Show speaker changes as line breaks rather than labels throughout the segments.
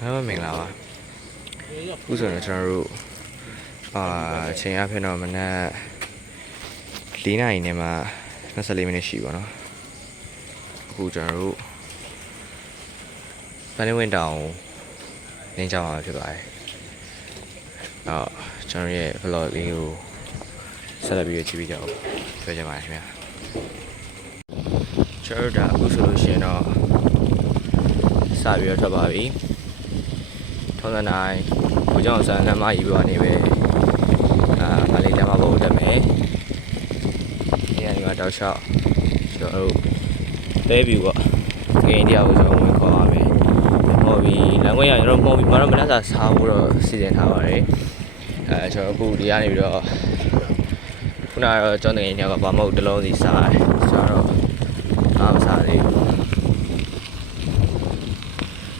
အားလုံးမင်္ဂလာပါအခုဆိုတော့ကျွန်တော်တို့အာအချိန်အဖြစ်တော့မနက်၄နာရီနဲ့မှ24မိနစ်ရှိပါတော့အခုကျွန်တော်တို့ပန်းလင်းဝင်းတောင်ကိုနင်းကြမှာဖြစ်ပါတယ်အော်ကျွန်တော်ရဲ့ vlog လေးကိုဆက်လက်ပြီးကြည့်ပြီးကြအောင်ပြောချင်ပါတယ်ခင်ဗျာကျွန်တော်တို့ဒါအခုဆိုလို့ရှိရင်တော့စပြီးတော့ထွက်ပါပြီ ထုံးစံတိုင်းကိုကြောင့်ဆန်လမ်းမကြီးပေါ်နေပဲအာမလေးလမ်းမပေါ်တက်မယ်ဒီကနေမှာတောက်လျှောက်ကျွန်တော်တို့တဲပြီပေါ့ကင်းတရားကိုကျွန်တော်ဝင်ခေါ်ပါမယ်ဟောပြီလမ်းခွင့်ရကျွန်တော်မော်ပြီမတော့မနက်စာစားဖို့တော့စီစဉ်ထားပါတယ်အဲကျွန်တော်အခုဒီကနေပြီးတော့ခုနကတော့ကျွန်တော်ငယ်ညကဘာမဟုတ်တစ်လုံးစီစားတယ်ကျွန်တော်တော့အားမစားသေးဘူး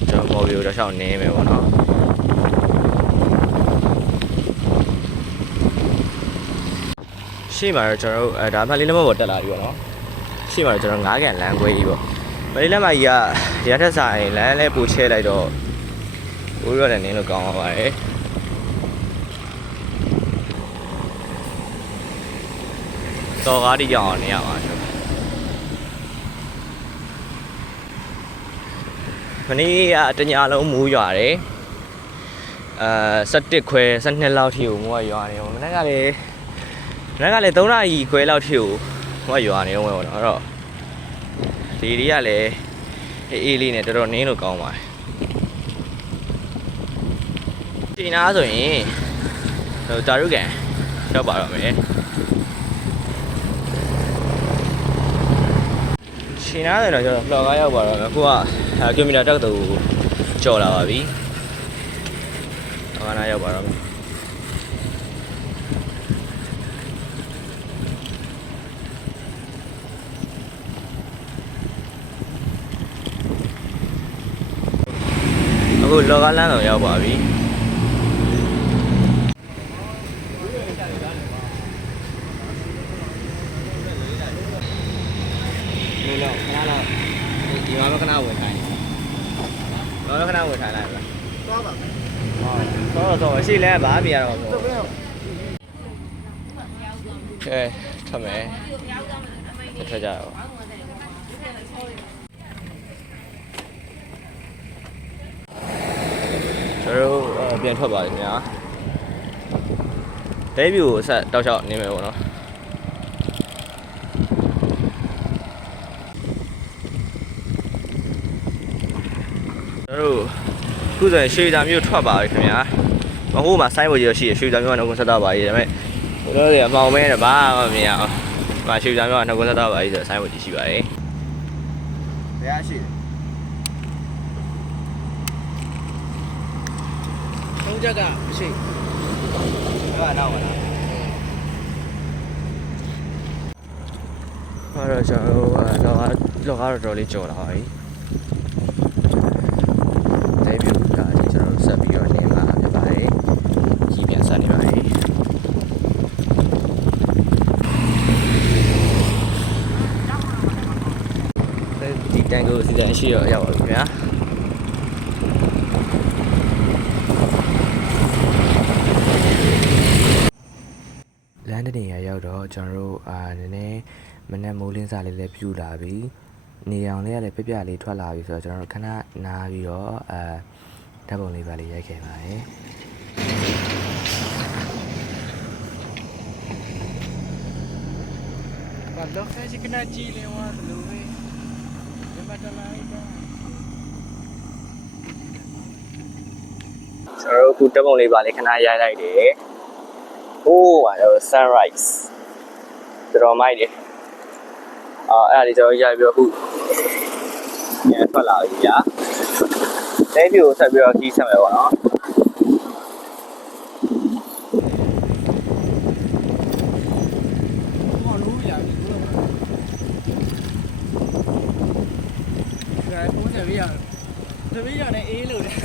ကျွန်တော်မော်ပြီကိုတောက်လျှောက်နင်းမယ်ပေါ့နော် ရှေ့မှာတော့ကျွန်တော်တို့အဲဒါမှလေးလက်မပေါ်တက်လာပြီပေါ့နော်ရှေ့မှာတော့ကျွန်တော်9ကန်လမ်းခွဲကြီးပေါ့မလေးလက်မကြီးကရထက်ဆိုင်လမ်းလဲပိုချဲလိုက်တော့ဘိုးရောလည်းနင်းလို့ကောင်းပါပါတယ်တော်ကားတိကြောင်အောင်နေရပါကျွန်တော်မနေ့ကတညာလုံးမူးရွာတယ်အဲ17ခွဲ12လောက်ထိကိုမူးရွာနေပေါ့မနေ့ကလည်း။ နောက်ကလည်း3နာရီခွဲလောက်ထိကိုဟိုကရွာနေအောင်ပေါ့နော်။အဲ့တော့ဒီတွေကလည်းအေးအေးလေးနဲ့တော်တော်နင်းလို့ကောင်းပါတယ်။ဒီနားဆိုရင်ဟိုတာရုကန်ရောက်ပါတော့မယ်။ရှင်နားဆိုတော့ကျွန်တော်ဖလော်ကားရောက်ပါတော့မယ်။အခုကကီလိုမီတာတက်တူကျော်လာပါပြီ။ဟောနားရောက်ပါတော့မယ်။ အခု လောကလန်းတော်ရောက်ပါပြီမင်းတော့ခဏတော့ဒီမှာမခဏဝင်ထိုင်တော့ခဏဝင်ထိုင်လိုက်ပါ
သွားပါမယ်
ဟုတ်တော့တော့ရှိလဲဘာပြရတော့ပေါ့
တော့ဘယ်အောင်
ကဲထမယ်ထကြရအောင်ကျွန်တော်တို့ ပြန်ထွက်ပါတယ်ခင်ဗျာဒဲဗျူကိုဆက်တောက်လျှောက်နေမယ်ပေါ့နော်ကျွန်တော်တို့ခုဆိုရင်ရွှေတာမျိုးထွက်ပါပြီခင်ဗျာဟိုမှာဆိုင်းဘုတ်ကြီးရှိရရွှေတာမျိုးကတော့ဆက်တော့ပါကြီးဒါပေမဲ့ဘုရားတွေအမောင်မဲနဲ့ဘာမှမမြင်အောင်ဒီမှာရွှေတာမျိုးကနှုတ်ဆက်တော့ပါကြီးဆိုဆိုင်းဘုတ်ကြီးရှိပါတယ်
ဘယ်ရှိလဲ သုံးချက်ကမရှိ
အဲ့ဒါနောက်ပါလားအဲ့တော့ကျွန်တော်တို့လောကလောကတော့တော်လေးကြော်လာပါပြီဒဲဗျူကကျွန်တော်တို့ဆက်ပြီးတော့နေလာဖြစ်ပါတယ်ကြီးပြန်ဆက်နေပါတယ်ဒီတန်ကိုစီစဉ်ရှိရရောက်ပါပြီခင်ဗျာ လမ်းတနေရရောက် တော့ကျွန်တော်တို့အာနည်းနည်းမနက်မိုးလင်းစာလေးလည်းပြူလာပြီနေအောင်လေးကလည်းပြပြလေးထွက်လာပြီဆိုတော့ကျွန်တော်တို့ခဏနားပြီးတော့အာဓာတ်ပုံလေးပါလေးရိုက်ခဲ့ပါတယ်
ဘာလို့ခဲရှိကနာကြည့်လဲဝါလို့ပဲဒီမှာတလိုက်တော့
ကျွန်တော်တို့ခုဓာတ်ပုံလေးပါလေးခဏရိုက်လိုက်တယ်ဟိုးပါတော့ sunrise တော်တော်မိုက်တယ်အာအဲ့ဒါလေးကျွန်တော်ရိုက်ပြီးတော့ခုပြန်ထွက်လာပြီညာလဲပြိုဆက်ပြီးတော့ကြီးဆက်မယ်ပေါ့နော်
ဟောလို့ရပြီလို့ဒါကိုယ်တည်းရတပည့်ရနဲ့အေးလို့တယ်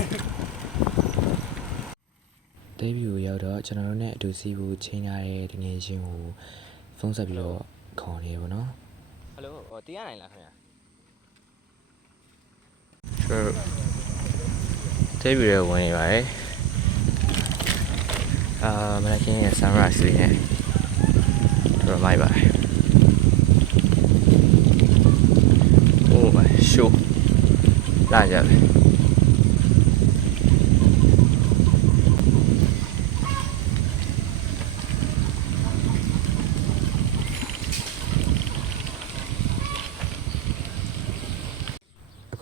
ဒိဗီကိုရောက်တော့ကျွန်တော်တို့နဲ့အတူစီးဖို့ချိန်ထားတဲ့တငယ်ချင်းကို ဖုန်းဆက်ပြီးတော့ခေါ်နေရပါတော့ဟယ်လိုတီးရနိုင်လားခင်ဗျာ Sure တေးပြီးတော့ဝင်နေပါတယ်အာမနက်ခင်းရဲ့ sunrise လေးနဲ့တော်လိုက်ပါတယ် Oh my show လာကြပါ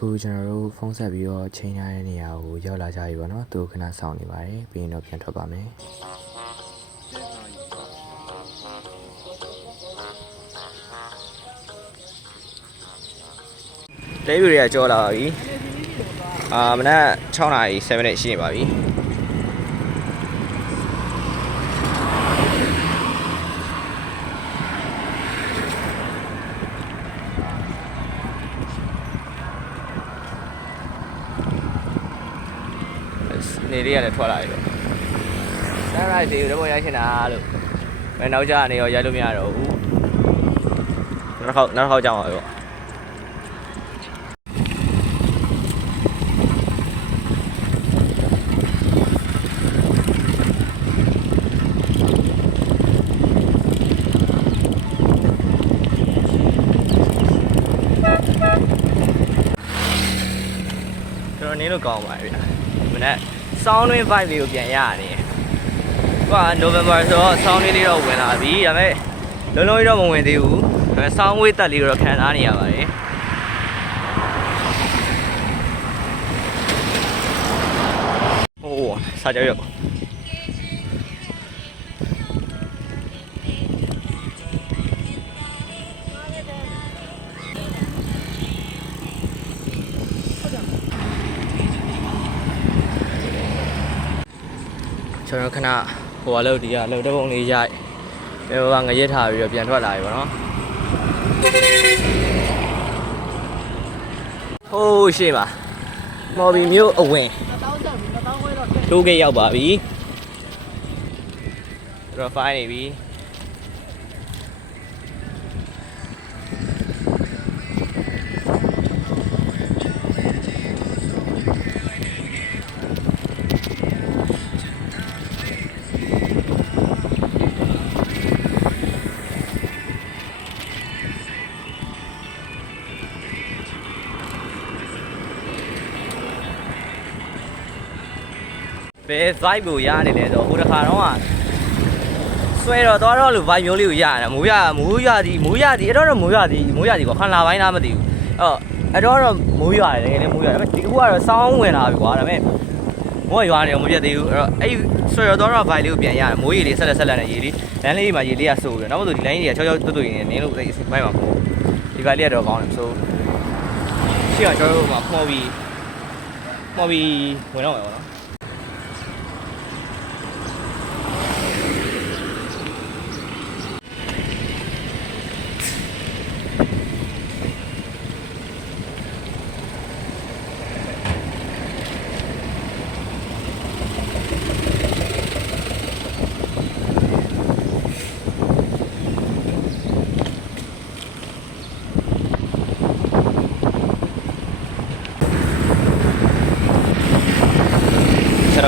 အခုကျွန်တော်တို့ဖုန်းဆက်ပြီးတော့ချိန်ထားတဲ့နေရာကိုရောက်လာကြပြီပေါ့နော်သူခဏစောင့်နေပါတယ်ပြီးရင်တော့ပြန်ထွက်ပါမယ်တဲပြတွေကကြောလာပါပြီအာမနက်6နာရီ7မိနစ်ရှိနေပါပြီနေ လေးကလည်းထွက်လာပြီတော့ sunrise တွေကိုတော့ရိုက်ချင်တာလို့ဘယ်နောက်ကျနေရောရိုက်လို့မရတော့ဘူးနောက်တစ်ခေါက်နောက်တစ်ခေါက်ကြောင်းပါပဲပေါ့ကျွန်တော်နင်းလို့ကောင်းပါတယ်ဗျာမနေ့ sound wave vibe လေးကိုပြန်ရရတယ်ဟိုက November ဆိုတော့ sound လေးလေးတော့ဝင်လာပြီဒါပေမဲ့လုံးလုံးကြီးတော့မဝင်သေးဘူးဒါပေမဲ့ sound wave တက်လေးကိုတော့ခံစားနေရပါတယ်โอ้စာကြော က်ရောက်ကျွန်တော်ခဏဟိုအလုပ်ဒီကအလုပ်တစ်ပုံလေးရိုက်ဘယ်ဘောကငရက်ထားပြီးတော့ပြန်ထွက်လာပြီပေါ့နော်ဟိုးရှေ့ပါမော်ဘီမျိုးအဝင်
တောင်းကြပြီတောင်းခွဲတော့တက်
တိုးဂိတ်ရောက်ပါပြီတော့ fine နေပြီ ဘယ် vibe ကိုရနေလဲဆိုတော့ဟိုတစ်ခါတော့ကဆွဲတော့သွားတော့လူ vibe မျိုးလေးကိုရရတယ်မိုးရမိုးရသည်မိုးရသည်အဲ့တော့တော့မိုးရသည်မိုးရသည်ကွာခန္ဓာပိုင်းလားမသိဘူးအဲ့တော့အဲ့တော့တော့မိုးရတယ်တကယ်လည်းမိုးရတယ်ဒါပေမဲ့ဒီခုကတော့စောင်းဝင်လာပြီကွာဒါပေမဲ့မိုးရွာနေတော့မပြတ်သေးဘူးအဲ့တော့အဲ့ဆွဲတော့သွားတော့ vibe လေးကိုပြန်ရတယ်မိုးရေလေးဆက်လက်ဆက်လက်နဲ့ရေလေးလမ်းလေးမှာရေလေးကစိုးတယ်နောက်မှဆိုဒီ line ကြီးကချောချောတွတ်တွတ်ရင်းနေနင်းလို့အဲ့ဘိုင်းမှာပေါ့ဒီ vibe လေးကတော့ကောင်းတယ်ဆိုရှေ့ကကျွန်တော်တို့ကမှော်ပြီးမှော်ပြီးဝင်တော့မယ်ပေါ့နော်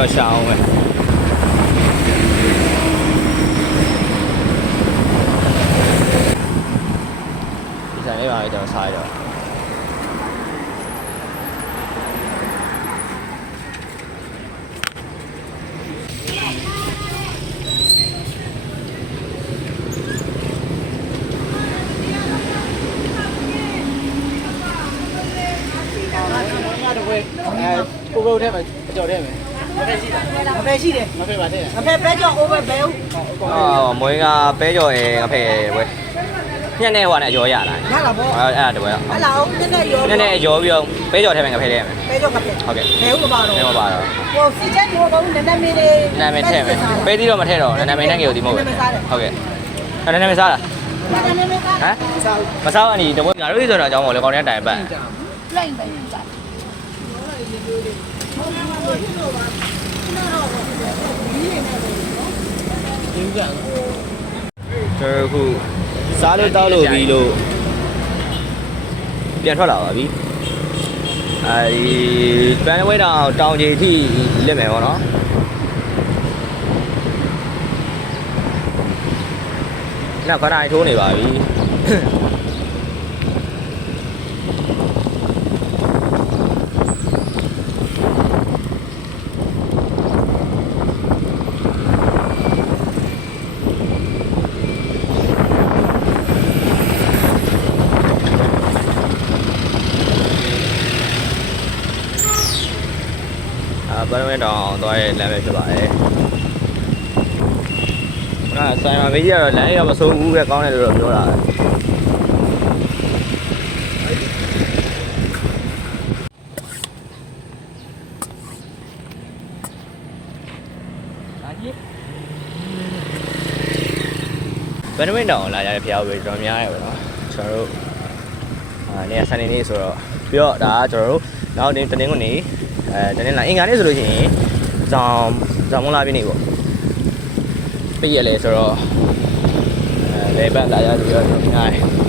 ဆက်တော့ရှာအောင်ပဲဒီဆိုင်လေးပါလေကျွန်တော်စားရတော့
ငါတော့ဝဲအဲကိုကိုထဲမှာကြော်ထဲမှာမဖက်ရှိတာမဖက်ရှိတယ်မဖက်ပါတဲ့
အဖေပဲကြော over ဘဲဦး
အော်မွေးကပဲကြော်ရဲငါဖဲဝဲညနေဟိုနဲ့အကျော်ရလာ
ရလာပေါ့
အဲ့အဲ့ဒါတပွဲ
ဟလာအောင်နည်းနည်းရော
ညနေအကျော်ပြီးတော့ပဲကြော်ထဲမှာငါဖဲလေးရမယ်
ပဲကြောကပြ
ဟုတ်ကဲ့
ဘဲဦးမပါတော့
နေမပါတော့
ဟိုစီချက်တော့တော့နည်းနည်းမင်းလေး
နာမည်ထည့်မယ်ပဲသီးတော့မထည့်တော့နာမည်နဲ့ငယ်ကိုဒီမဟုတ်ဘူးဟုတ်ကဲ့အဲ့နာမည်စားလား
နည်းနည်းမင်းက
ဟမ်မစားဘူးအနီတပွဲငါတို့ဆိုတော့အကြောင်းမို့လေကောင်းတဲ့တိုင်ပတ်
လိမ့်ပဲကြတယ်
ရင်းကြ
ကျွန်တော်အခုစားလို့တောက်လို့ပြီးလို့ပြန်ထွက်လာပါပြီအအဲဒီပန်ဝဲတောင်တောင်ကြီးထိလစ်မယ်ပေါ့နော်နောက်ခဏထိုးနေပါပြီ တ်တောင်သွားရဲ့လမ်းပဲဖြစ်ပါတယ်။အာဆိုင်မာမေးကြီးကတော့လမ်းရောမဆုံးဘူးပဲကောင်းတယ်လို့တော့ပြောတာပဲ။
အားကြီး
ဘယ်နှမိနစ်တောင်လာရတဲ့ဖျားပဲကျွန်တော်များရပါတော့ကျွန်တော်တို့အာနေရာစနေနေ့ဆိုတော့ ပြီးတော့ဒါကကျွန်တော်တို့နောက်တင်တနင်္ဂနွေအဲတနင်္လာအင်္ဂါနေ့ဆိုလို့ရှိရင်ဇောင်ဇောင်မလာပြနေပေါ့ပြည့်ရလေဆိုတော့အဲလေပတ်လာရပြီးတော့ကျွန်တော်များတယ်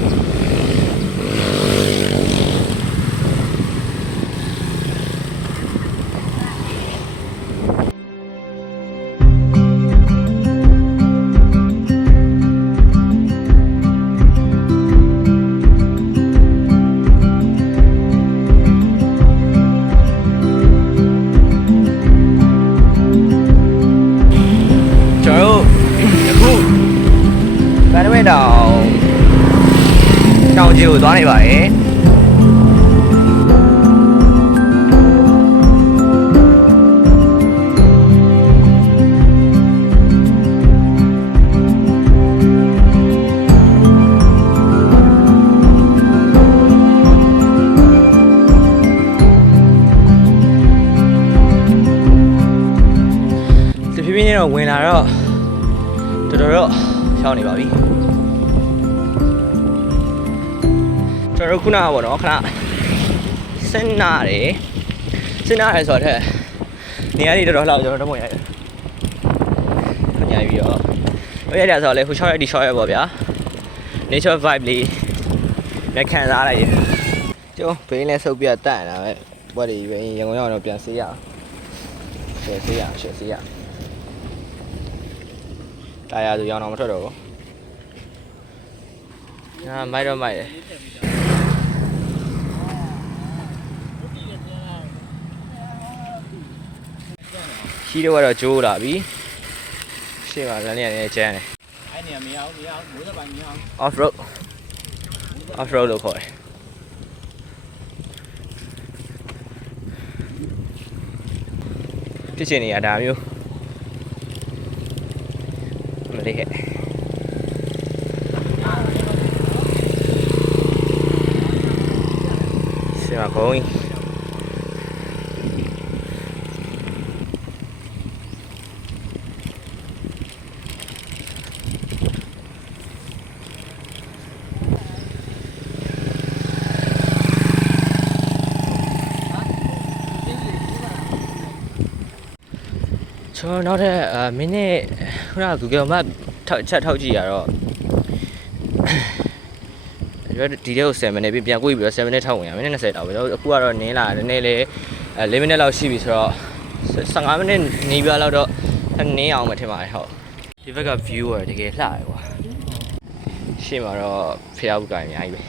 တောင်ကြီးကိုသွားနေပါတယ်တဖြည်းဖြည်းနဲ့တော့ဝင်လာတော့တော်တော်တော့ရှောင်းနေပါပြီ တော်တို့ခုနကပေါ့နော်ခဏစင်နာတယ်စင်နာတယ်ဆိုတော့တဲ့နေရာကြီးတော်တော်လောက်ကျွန်တော်တို့မရတယ်ခဏပြီးတော့ဘယ်ရတဲ့ဆိုတော့လေဟိုရှောင်းရဒီရှောင်းရပေါ့ဗျာ nature vibe လေးလက်ခံစားလိုက်တယ်ကျုံဘေးနဲ့ဆုပ်ပြတ်တန့်လာပဲဘာတွေပဲရန်ကုန်ရောက်တော့ပြန်ဆေးရအောင်ရှယ်ဆေးရအောင်ရှယ်ဆေးရအောင်တာယာဆိုရောင်းတော့မထွက်တော့ဘူး။အာမိုက်တော့မိုက်တယ်။ ရှိတော့ကတော့ကျိုးလာပြီ။ရှေ့မှာလမ်းလေးကနေကျန်းတယ်
အဲ့နေရာမရအောင်မရအောင်မိုးစပိုင်းမရအောင်။
off road off road လို့ခေါ်တယ်။ဖြစ်ချင်နေရဒါမျိုးမလေးဟဲ့ရှေ့မှာကုန်းကြီး ကျွန်တော်နောက်ထပ်အာမိနစ်ခုနက Google Map ထောက်ချက်ထောက်ကြည့်ရတော့ဒီဒီတဲ့ကို7မိနစ်ပြီးပြန်ကိုပြီးတော့7မိနစ်ထောက်ဝင်ရမိနစ်20တောက်ပဲတော့အခုကတော့နင်းလာတယ်နည်းနည်းလေးအဲ4မိနစ်လောက်ရှိပြီဆိုတော့15မိနစ်နေပြလောက်တော့နင်းအောင်မထင်ပါနဲ့ဟုတ်ဒီဘက်က view ရတကယ်လှတယ်ကွာရှေ့မှာတော့ဖျားဘူးကအများကြီးပဲ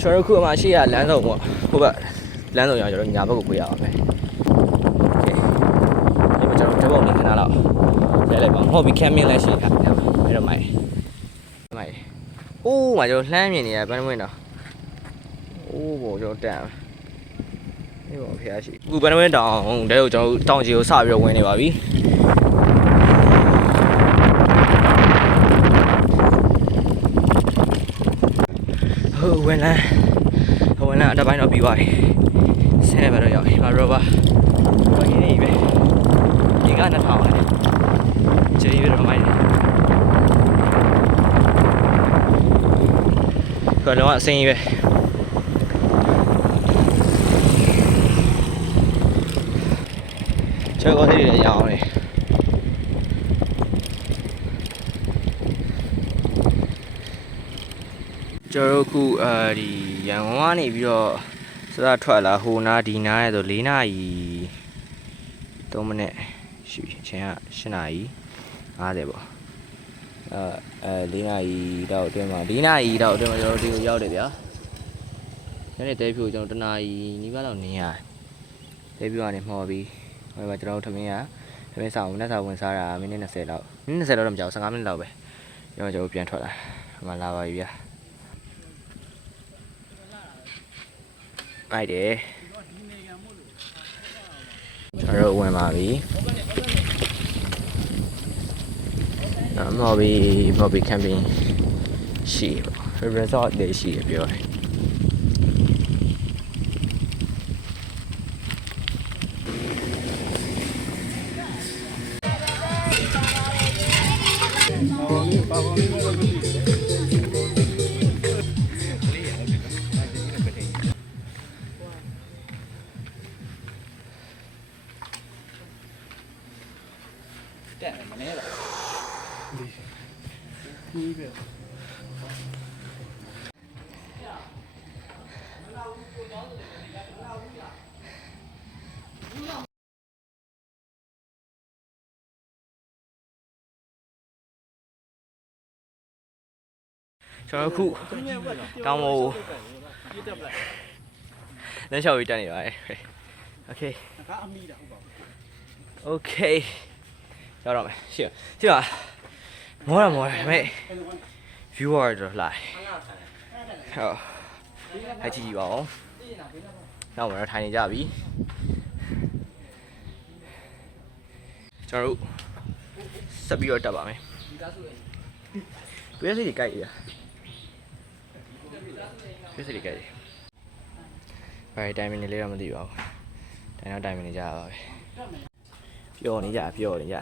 ကျွန်တော်တို့ခုအမှရှေ့ကလမ်းဆောင်ပေါ့ဟိုဘက်လမ်းဆောင်ရအောင်ကျွန်တော်ညာဘက်ကိုပြေးရအောင်ပဲဒီမှာကျွန် တော်ဓာတ်ပုံလေးခဏလောက်ရဲလိုက်ပါဟောဘီကမ်မင်းလည်းရှိတာအဲ့တော့မိုက်မိုက်အိုးမှာကျွန်တော်လှမ်းမြင်နေရဘယ်နှမင်းတော့အိုးဘောကျွန်တော်တက်အေးဘောဖျားရှိအခုဘယ်နှမင်းတောင်တဲကိုကျွန်တော်တောင်ကြီးကိုစပြီးတော့ဝင်နေပါပြီဟိုဝင်လန်းဟိုဝင်လန်းအတပိုင်းတော့ပြီးသွားပြီဆင်းနေပါတော့ရောက်ဒီမှာရောဘာဘာကြီးနေပဲဒီကနှ စ်ထောင်လေကျေးရတော့မိုက်တယ်ကလုံးအစင်းကြီးပဲချေကောသေးတယ်ရအောင်လေကျွန်တော်တို့အခုအဲဒီရန်ကုန်ကနေပြီးတော့စစထွက်လာဟိုနာဒီနာရဲ့ဆို၄နာရီ3မိနစ် ရှိပြီအချိန်က8နာရီ50ပေါ့အဲအဲ၄နာရီတော့အတွင်းမှာ၄နာရီတော့အတွင်းမှာကျွန်တော်တို့ဒီကိုရောက်တယ်ဗျာညနေတဲဖြူကျွန်တော်တနာရီနီးပါးလောက်နေရတယ်တဲဖြူကနေမှော်ပြီးဟိုမှာကျွန်တော်တို့ထမင်းကထမင်းဆောင်မနေ့စာဝင်စားတာမိနစ်20လောက်မိနစ်20လောက်တော့မကြောက်15မိနစ်လောက်ပဲကျွန်တော်ကျွန်တော်ပြန်ထွက်လာဟိုမှာလာပါပြီဗျာလိုက်တယ်ကျွန်တော်တို့ဝင်ပါပြီ အမော်ဘီမော်ဘီကမ်ပင်းရှိပေါ့ resort တွေရှိရပြောတယ်
ကျွန်တော်
တို့အခုတောင်းမို့
ပြတက်ပလိုက်
လမ်းလျှောက်ပြီးတက်နေပါတယ် Okay
ကအမိတာဟုတ်ပါ
Okay ရောက်တော့မယ်ရှေ့ရှေ့ပါမောရမောရမေ viewer တော့လာဟုတ်အဲ့ကြည့်ကြည့်ပါဦးနောက်မှာတော့ထိုင်နေကြပြီကျွန်တော်တို့ဆက်ပြီးတော့တက်ပါမယ်ပြည့်စီကြိုက်ရ ပြည့်စီကြိုက်ရဘာတိုင်းမင်းလေးတော့မသိပါဘူးတိုင်းတော့တိုင်းမင်းနေကြပါပဲပျော်နေကြပျော်နေကြ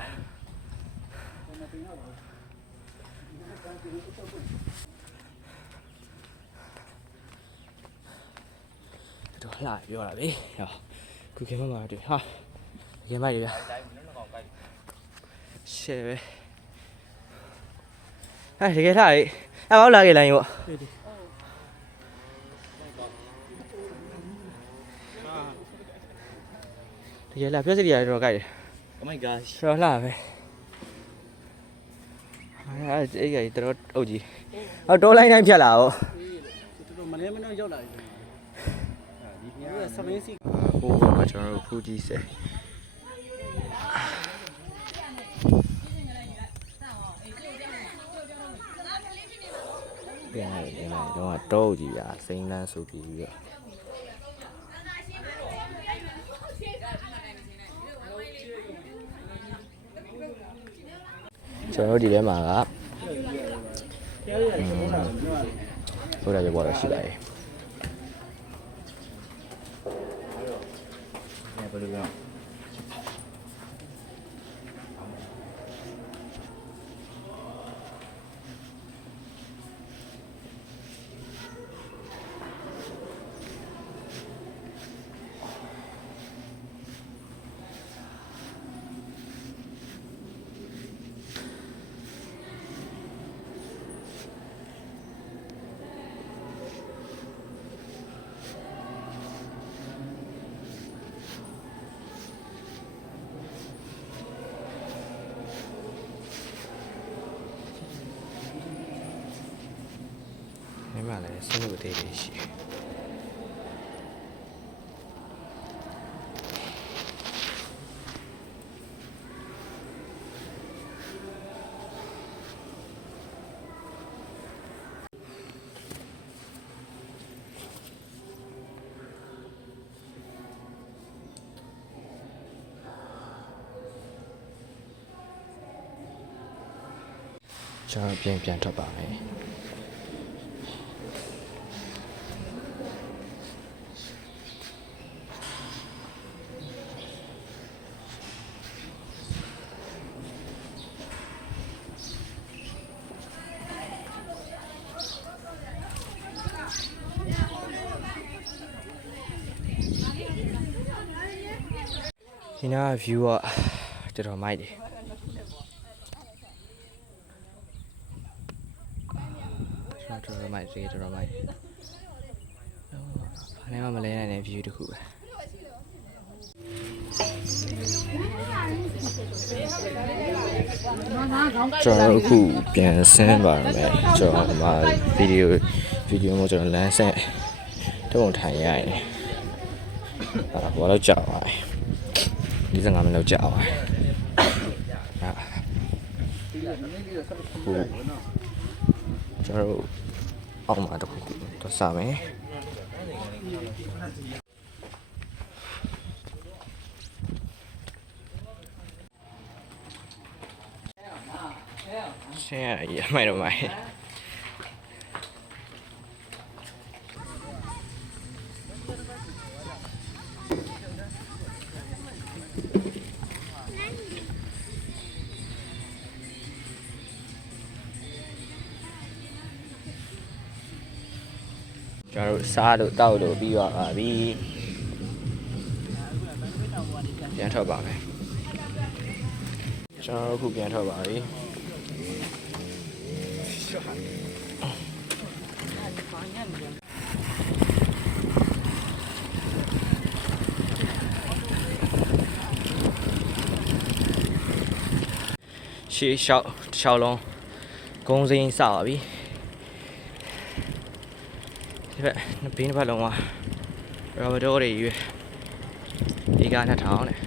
တော့လာပြောတာလေဟောခုခင်မမှာတွေ့ဟာခင်မိုက်ရဗျာရှယ်ပဲဟဲ့တကယ်ထားလေအဲ့ဘောက်လာခဲ့လိုင်းပေါ့ တကယ်လာပြည့်စည်ရတယ်တော့ကြိုက်တယ်
Oh my gosh
တော်လှပဲအဲ့အဲ့ကြီးတော်အုပ်ကြီးဟောတိုးလိုက်တိုင်းဖြတ်လာဟော
တော်တော်မနေမနေရောက်လာပြီဒီနေ့ကစမင်းစီ
ဟိုဘက်မှာကျွန်တော်တို့ဖူးကြီးဆယ်ပြန်လာပြန်လာတော့တော့ကြီးဗျာစိမ့်လန်းဆိုပြီးပြီးတော့ ကျွန်တော်တို့ဒီထဲမှာက
ပြောရရင်ဘုရားပြောရတယ်
ဘုရားပြောတော့ရှိပါတယ်
ဘယ်လိုပြော
ဒီမှာလည်းစနုပ်သေးလေးရှိတယ်ကျွန်တော်ပြန်ပြန်ထွက်ပါမယ် ဒီနား view ကတော်တော်မိုက်တယ်ကျွန်တော်တော်တော်မိုက်တယ်တော်တော်မိုက်တယ်လည်းမလဲနိုင်တဲ့ view တစ်ခုပဲကျွန်တော်တို့အခုပြန်ဆင်းပါမယ်ကျွန်တော်ဒီမှာဗီဒီယိုဗီဒီယိုမှာကျွန်တော်လမ်းဆက်တုံးထိုင်ရရင်အာဘာလို့ကြောက်ပါလဲ 45မိနစ်လောက်ကြာပါအာခုကျွန်တော်တို့အောက်မှာတစ်ခုခုတော့စမယ်ရှင်းရရမိုက်တော့မိုက် စားလို့တောက်လို့ပြီးသွားပါပြီပြန်ထွက်ပါမယ်ကျွန်တော်တို့အခုပြန်ထွက်ပါပြီရှေးလျှောက်တစ်လျှောက်လုံးဂုံးစိမ်းစပါပြီဒီဘ က်နှစ်ဘေးနှစ်ဘက်လုံးကရောဘတော်တွေရွေးဒီက2000နဲ့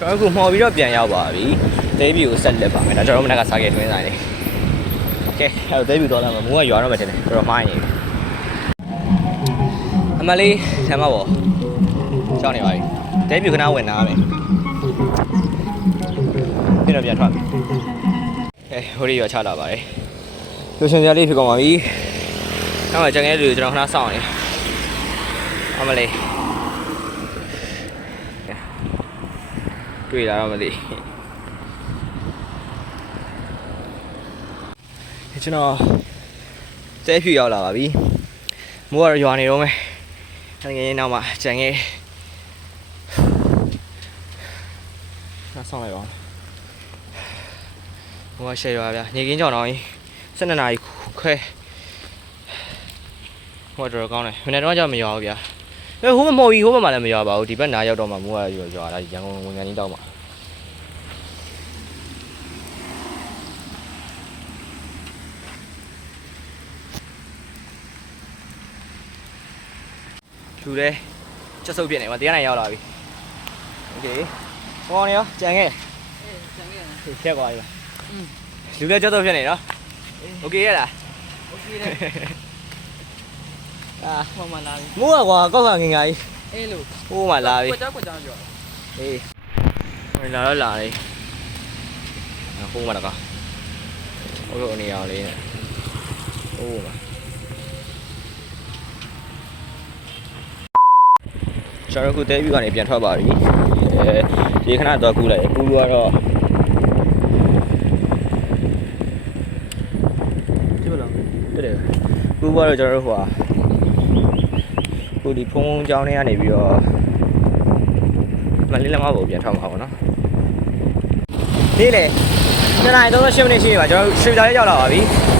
ကျွန်တော်အခုမှော်ပြီးတော့ပြန်ရောက်ပါပြီတဲဘီကိုဆက်လက်ပါမယ်ဒါကျွန်တော်တို့မနက်ကစားခဲ့တွင်းဆိုင်လေးโอเคအဲ့တော့တဲဘီတော့လာမှာမူကရွာတော့မှတင်တယ်တော်တော်မှားနေပြီအမလေးဆမ်းမပေါ်ရှောင်းနေပါပြီတဲဘီခဏဝင်လာမယ်ပြန်တော့ပြန်ထွက်အဲဟိုရီရွာချလာပါတယ်လူရှင်စရာလေးဖြစ်ကုန်ပါပြီနောက်မှကြံခဲ့လူကျွန်တော်ခဏစောင့်နေအမလေး တွေ့လာတော့မသိကျွန်တော်တဲဖြူရောက်လာပါပြီမိုးကတော့ရွာနေတော့မယ်ငယ်ငယ်နောက်မှာကြံငယ်နောက်ဆောင်လိုက်ပါမိုးကရှယ်ရွာဗျာနေကင်းကြောင်တော့12နာရီခွဲဟိုတော့ကောင်းတယ်မနေ့တော့ကြောင်မရွာဘူးဗျာ အဲဟိုမမော်ကြီးဟိုဘက်မှာလည်းမရွာပါဘူးဒီဘက်နားရောက်တော့မှမိုးကရွာရွာလာရန်ကုန်ဝင်ကန်ကြီးတောက်မှာ လူလဲချက်စုပ်ပြစ်နေမှာတရားနိုင်ရောက်လာပြီโอเคဟောနေရောကြံခဲ့
အေးကျန်ခဲ့တယ်
ဖြတ်သွားပြီ
อืม
လူလဲချက်စုပ်ပြစ်နေနော်โอเคရလား
โอเคတယ်
အာ
ဟောမှလာပြီ
မိုးကကွာကောက်ကငင်ငါကြီး
အေးလို့
ဟိုးမှလာပြီ
ကွက်ကြောက်ကွက်ကြောက်ပြော
အေးဝင်လာတော့လာလေဟိုးမှတကားဟိုလိုအနေအောင်လေးနဲ့ဟိုးမှကျွန်တော်ခုတဲပြီးကနေပြန်ထွက်ပါပြီအဲဒီခဏတော့ကူလိုက်ကူလို့ကတော့
ကြည့်ပါလား
တဲ့တယ်ပူပွားတော့ကျွန်တော်တို့ဟိုဟာ အခုဒီဖုံးဖုံးကြောင်းထဲကနေပြီးတော့မလေးလက်မပေါ်ပြန်ထောက်မှာပေါ့နော်နေ့လေ2နာရီ38မိနစ်ရှိနေပါကျွန်တော်ရွှေပြည်သာရောက်လာပါပြီ